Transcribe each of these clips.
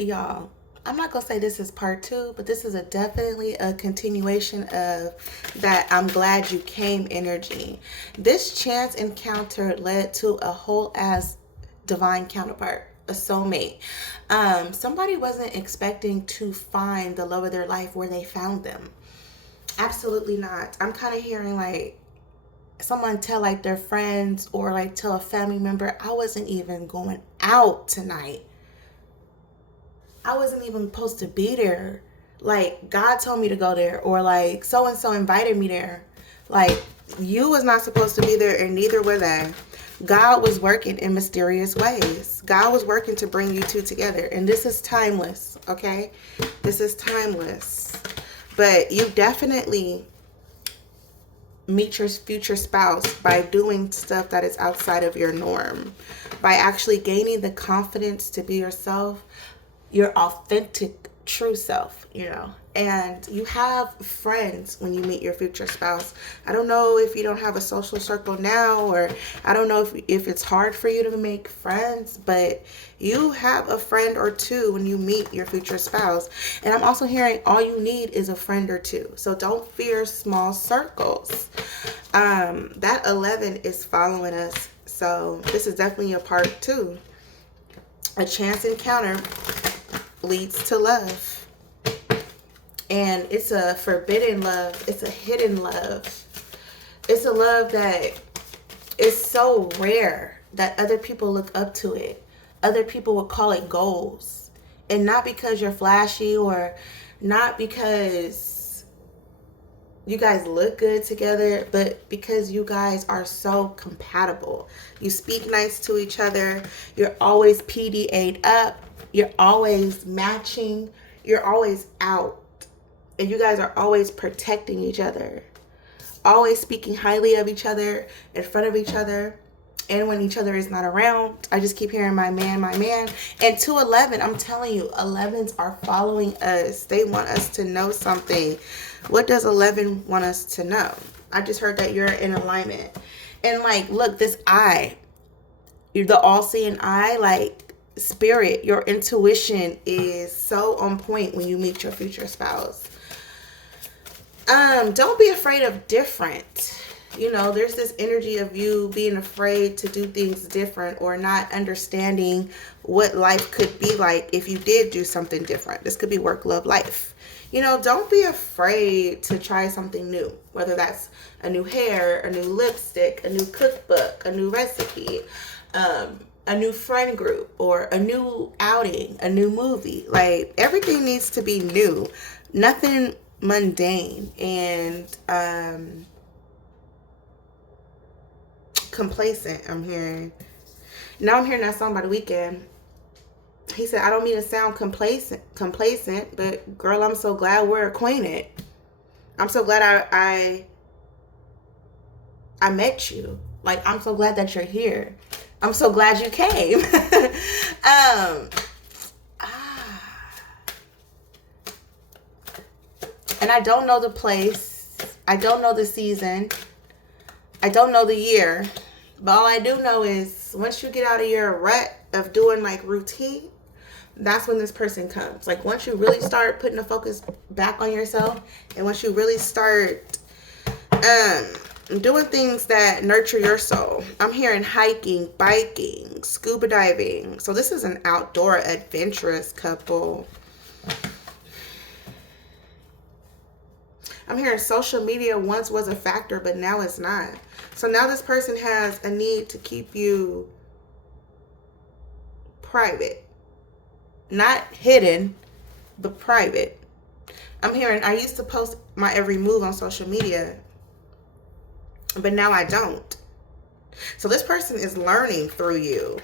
Y'all, I'm not gonna say this is part two, but this is definitely a continuation of that I'm glad you came energy. This chance encounter led to a whole ass divine counterpart, a soulmate. Somebody wasn't expecting to find the love of their life where they found them. Absolutely not. I'm kind of hearing like someone tell like their friends or like tell a family member, I wasn't even going out tonight. I wasn't even supposed to be there. Like, God told me to go there, or like so and so invited me there. Like, you was not supposed to be there, and neither were they. God was working in mysterious ways. God was working to bring you two together, and this is timeless, okay? This is timeless. But you definitely meet your future spouse by doing stuff that is outside of your norm, by actually gaining the confidence to be yourself, your authentic true self, and you have friends when you meet your future spouse. I don't know if you don't have a social circle now, or I don't know if it's hard for you to make friends, but you have a friend or two when you meet your future spouse. And I'm also hearing all you need is a friend or two, so don't fear small circles. That 11 is following us, so this is definitely a part two. A chance encounter leads to love. And it's a forbidden love. It's a hidden love. It's a love that is so rare that other people look up to it. Other people would call it goals. And not because you're flashy, or not because you guys look good together, but because you guys are so compatible. You speak nice to each other. You're always PDA'd up. You're always matching. You're always out. And you guys are always protecting each other. Always speaking highly of each other in front of each other. And when each other is not around, I just keep hearing my man, my man. And 211, I'm telling you, 11s are following us. They want us to know something. What does 11 want us to know? I just heard that you're in alignment. And like, look, this eye, you're the all-seeing eye, like spirit, your intuition is so on point when you meet your future spouse. Don't be afraid of different. There's this energy of you being afraid to do things different, or not understanding what life could be like if you did do something different. This could be work, love, life. Don't be afraid to try something new, whether that's a new hair, a new lipstick, a new cookbook, a new recipe, a new friend group, or a new outing, a new movie. Like, everything needs to be new. Nothing mundane and complacent. I'm hearing that song by The Weeknd. He said, I don't mean to sound complacent, but girl, I'm so glad we're acquainted. I'm so glad I met you. Like, I'm so glad that you're here. I'm so glad you came. And I don't know the place. I don't know the season. I don't know the year. But all I do know is once you get out of your rut of doing like routine, that's when this person comes. Like, once you really start putting the focus back on yourself, and once you really start doing things that nurture your soul. I'm hearing hiking, biking, scuba diving. So this is an outdoor adventurous couple. I'm hearing social media once was a factor, but now it's not. So now this person has a need to keep you private. Not hidden, but private. I'm hearing, I used to post my every move on social media, but now I don't. So this person is learning through you.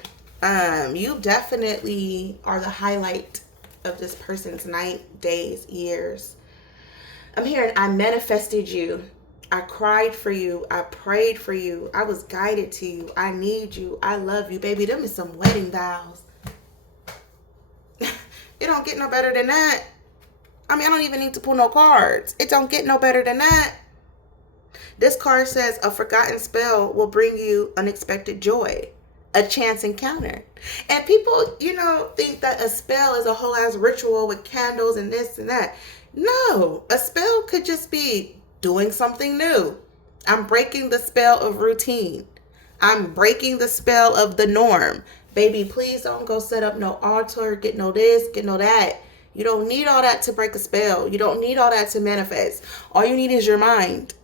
You definitely are the highlight of this person's night, days, years. I'm hearing, I manifested you. I cried for you. I prayed for you. I was guided to you. I need you. I love you. Baby, them is some wedding vows. It don't get no better than that. I mean, I don't even need to pull no cards. It don't get no better than that. This card says a forgotten spell will bring you unexpected joy. a chance encounter. And people, think that a spell is a whole ass ritual with candles and this and that. No, a spell could just be doing something new. I'm breaking the spell of routine. I'm breaking the spell of the norm. Baby, please don't go set up no altar, get no this, get no that. You don't need all that to break a spell. You don't need all that to manifest. All you need is your mind,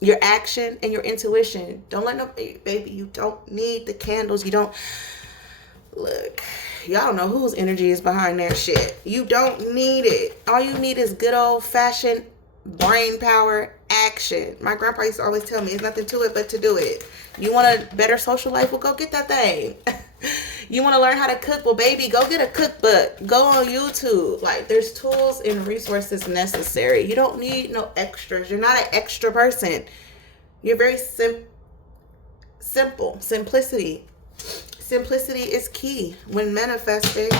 your action, and your intuition. Don't let no, baby, you don't need the candles. You don't, look, y'all don't know whose energy is behind that shit. You don't need it. All you need is good old fashioned brain power, action. My grandpa used to always tell me, there's nothing to it but to do it. You want a better social life? Well, go get that thing. You want to learn how to cook? Well, baby, go get a cookbook. Go on YouTube. Like, there's tools and resources necessary. You don't need no extras. You're not an extra person. You're very simple. Simplicity. Simplicity is key when manifesting.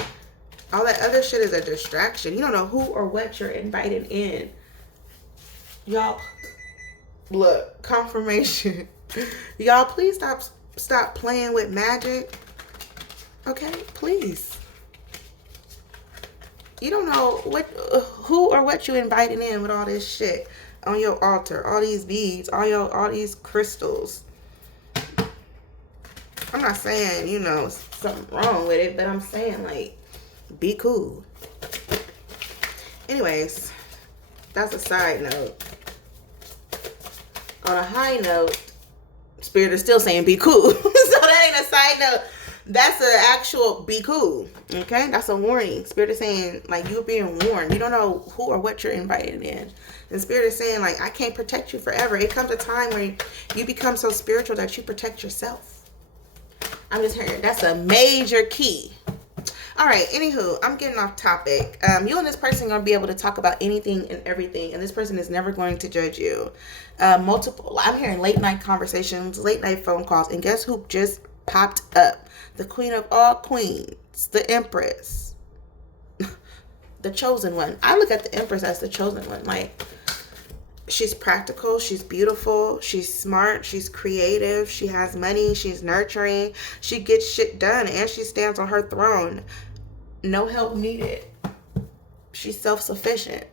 All that other shit is a distraction. You don't know who or what you're inviting in. Y'all, look, confirmation. Y'all, please stop playing with magic. Okay, please. You don't know who or what you inviting in with all this shit on your altar, all these beads, all these crystals. I'm not saying, something wrong with it, but I'm saying, like, be cool. Anyways, that's a side note. On a high note, Spirit is still saying be cool. So that ain't a side note. That's an actual be cool. Okay? That's a warning. Spirit is saying, like, you're being warned. You don't know who or what you're invited in. And Spirit is saying, like, I can't protect you forever. It comes a time where you become so spiritual that you protect yourself. I'm just hearing that's a major key. All right, anywho, I'm getting off topic. You and this person are going to be able to talk about anything and everything, and this person is never going to judge you. I'm hearing late night conversations, late night phone calls, and guess who just popped up? The queen of all queens, the empress, the chosen one. I look at the empress as the chosen one. Like, she's practical, she's beautiful, she's smart, she's creative, she has money, she's nurturing, she gets shit done, and she stands on her throne. No help needed. She's self-sufficient.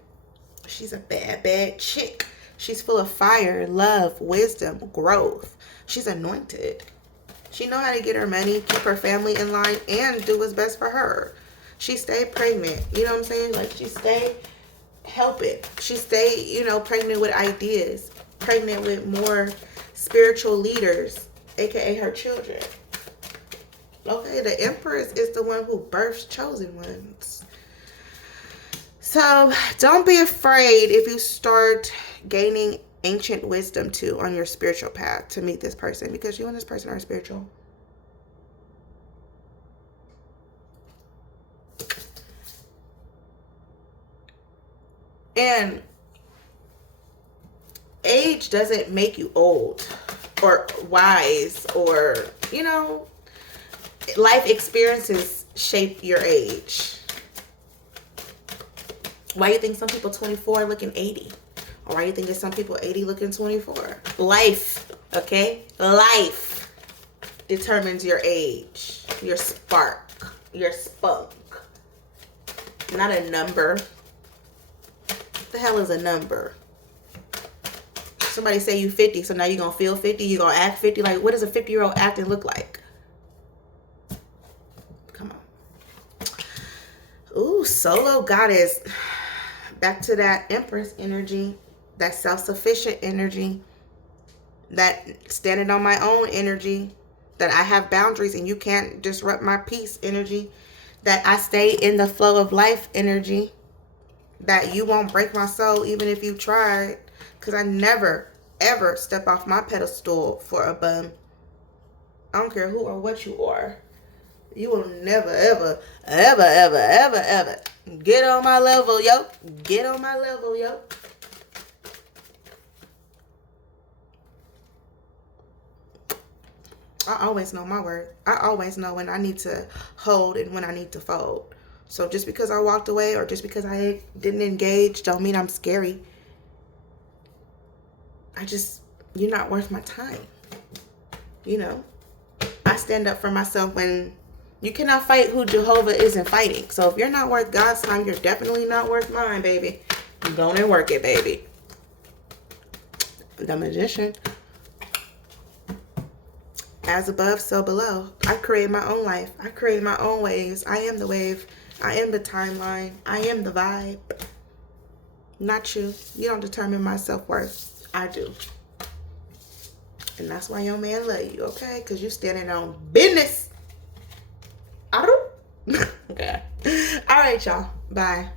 She's a bad chick. She's full of fire, love, wisdom, growth. She's anointed. She know how to get her money, keep her family in line, and do what's best for her. She stayed pregnant. You know what I'm saying? Like, she stayed helping. She stayed, pregnant with ideas, pregnant with more spiritual leaders, aka her children. Okay, the empress is the one who births chosen ones. So don't be afraid if you start gaining ancient wisdom too on your spiritual path to meet this person, because you and this person are spiritual. And age doesn't make you old or wise, or, life experiences shape your age. Why you think some people 24 looking 80? Or why you think there's some people 80 looking 24? Life, okay? Life determines your age, your spark, your spunk. Not a number. What the hell is a number? Somebody say you 50, so now you're going to feel 50, you're going to act 50. Like, what does a 50-year-old acting look like? Come on. Ooh, solo goddess. Back to that empress energy, that self-sufficient energy, that standing on my own energy, that I have boundaries and you can't disrupt my peace energy, that I stay in the flow of life energy, that you won't break my soul even if you tried, because I never, ever step off my pedestal for a bum. I don't care who or what you are. You will never, ever, ever, ever, ever, ever get on my level, yo. Get on my level, yo. I always know my word. I always know when I need to hold and when I need to fold. So just because I walked away or just because I didn't engage don't mean I'm scary. You're not worth my time. I I stand up for myself when you cannot fight who Jehovah isn't fighting. So if you're not worth God's time, you're definitely not worth mine, baby. Go and work it, baby. The Magician. As above, so below. I create my own life. I create my own waves. I am the wave. I am the timeline. I am the vibe. Not you. You don't determine my self-worth. I do. And that's why your man love you, okay? Because you standing on business. I don't. Okay. All right, y'all. Bye.